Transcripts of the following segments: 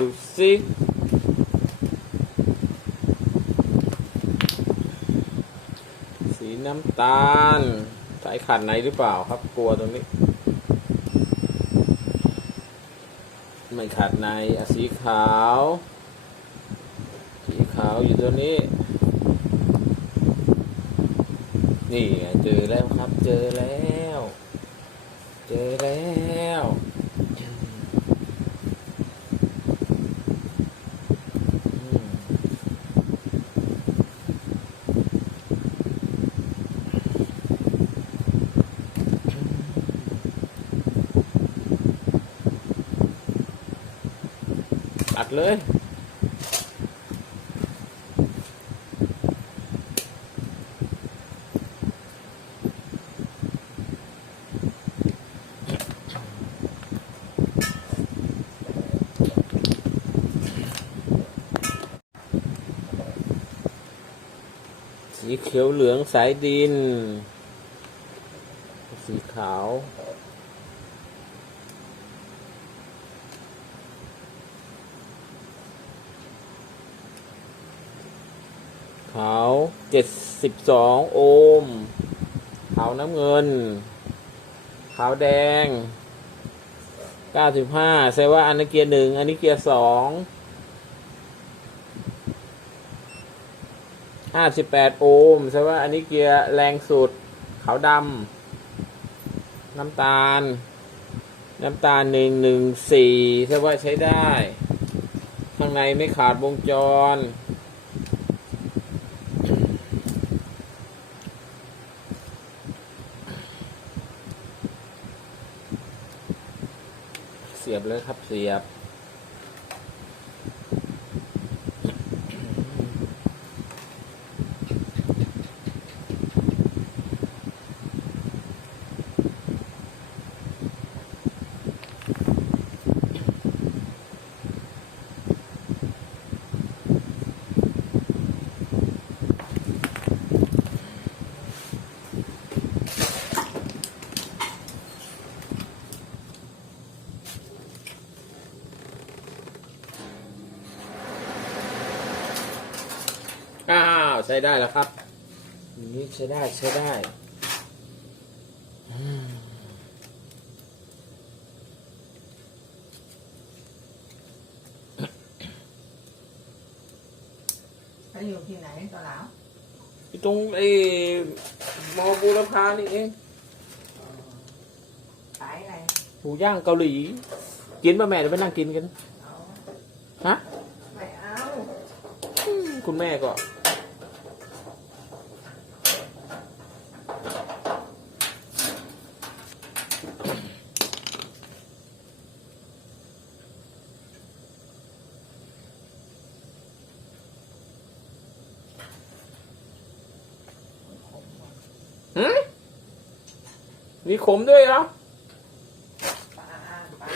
ดูสิสีน้ำตาล สายขาดไหนหรือเปล่าครับกลัวตรงนี้ ไม่ขาดในสีขาว สีขาวอยู่ตัวนี้ นี่เจอแล้วครับ เจอแล้ว เจอแล้ว ตัดเลยสีเขียวเหลืองสายดิน สีขาว ขาวเจ็ดสิบสองโอห์มขาวน้ำเงิน ขาวแดงเก้าสิบห้าแสดงว่าอันนี้เกียร์หนึ่งอันนี้เกียร์สองห้าสิบแปดโอห์มแสดงว่าอันนี้เกียร์แรงสุด ขาวดำน้ำตาล น้ำตาลหนึ่งหนึ่งสี่แสดงว่าใช้ได้ ข้างในไม่ขาดวงจร สียบเลยครับเสียบ อ้าว ใช้ได้แล้วครับอย่างนี้ใช้ได้ใช้ได้เขาอยู่ที่ไหนตัวหลาวอยู่ตรงไอ้มอบูรพานี่เองขายอะไรหมูย่างเกาหลี กินป่ะแม่เดี๋ยวไปนั่งกินกันเอาฮะ ไม่เอาอืมคุณแม่ก็ หืม มีขมด้วยเหรอปลาปลา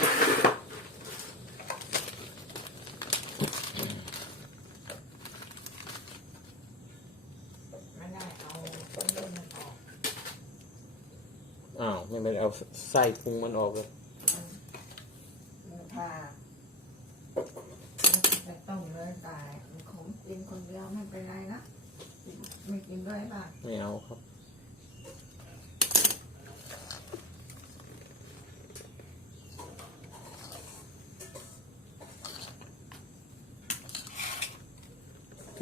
ไม่ได้เอาต้นเล่นมันออกอ้าวไม่ไปเอาไส้พุงมันออกเลยมันปลาจะต้มเลยตายมันขมกินคนเดียวไม่เป็นไรนะ ไม่กินด้วยป่ะ ไม่เอาครับ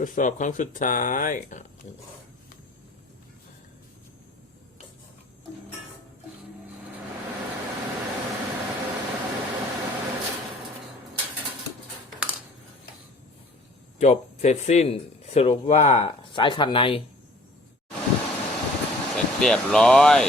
ทดสอบครั้งสุดท้าย จบเสร็จสิ้นสรุปว่าสายขันใน เสร็จเรียบร้อย